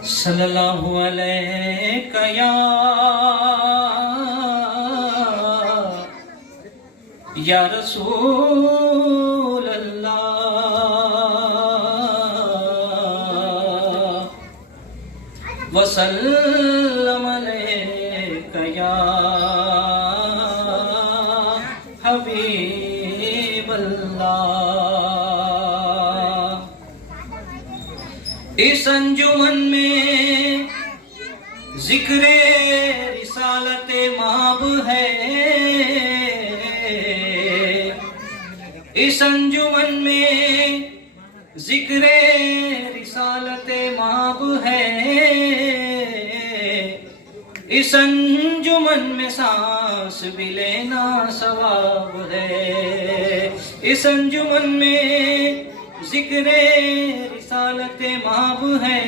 सल्लल्लाहु अलैका या रसूल अल्लाह वसल्लम अलैका या हबीब अल्लाह। इस अंजुमन में जिक्रे रिसालत माब है, इस अंजुमन में जिक्रे रिसालत माब है, इस अंजुमन में सांस भी लेना सवाब है। इस अंजुमन में जिक्रे रिसालत माब है,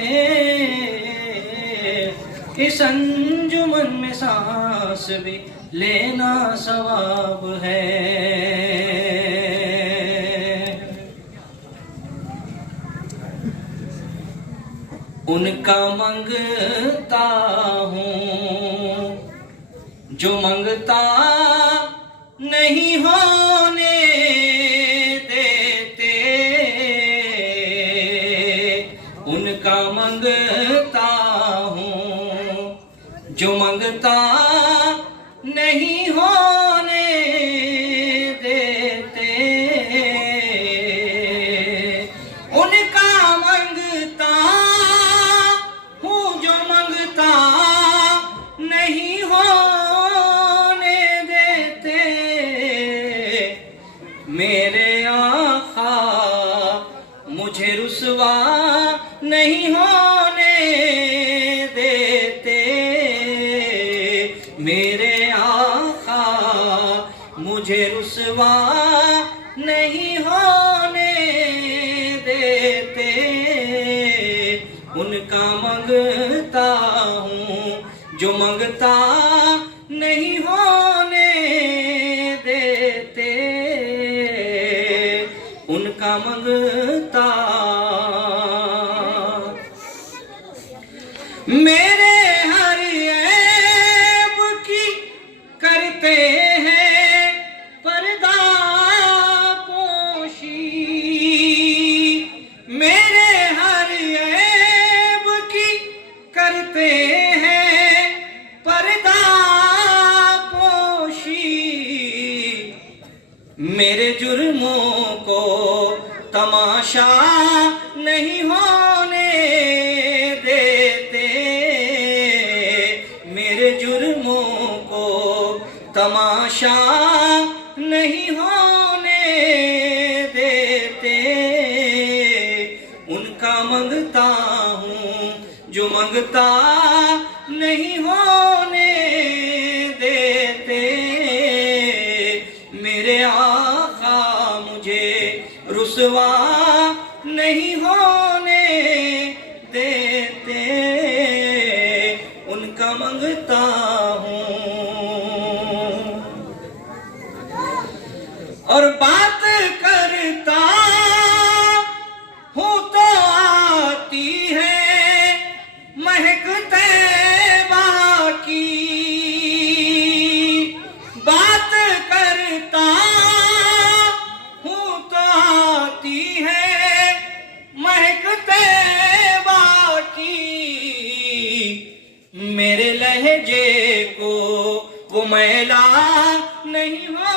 इस अंजुमन में सांस भी लेना सवाब है। उनका मंगता हूँ जो मंगता नहीं होने देते, उनका मंगता हूँ जो मंगता नहीं होने देते, उनका मंगता हूँ जो मंगता नहीं होने देते। मेरे आका मुझे रुसवा नहीं होने देते, मेरे आका मुझे रुसवा नहीं होने देते। उनका मंगता हूँ जो मंगता नहीं होने देते, उनका मंगता। मेरे हर ऐब की करते हैं पर्दा पोशी, मेरे हर ऐब की करते हैं पर्दा पोशी, मेरे जुर्मों को तमाशा नहीं होने देते, मेरे जुर्मों को तमाशा नहीं होने देते। उनका मंगता हूँ जो मंगता नहीं होने देते, मेरे आका मुझे रुसवा नहीं होने देते, उनका मंगता हूँ। और बात करता हूँ तो आती है महक तैबा की, बात करता हूँ तो आती है महक तैबा की, मेरे लहजे को वो मैला नहीं हो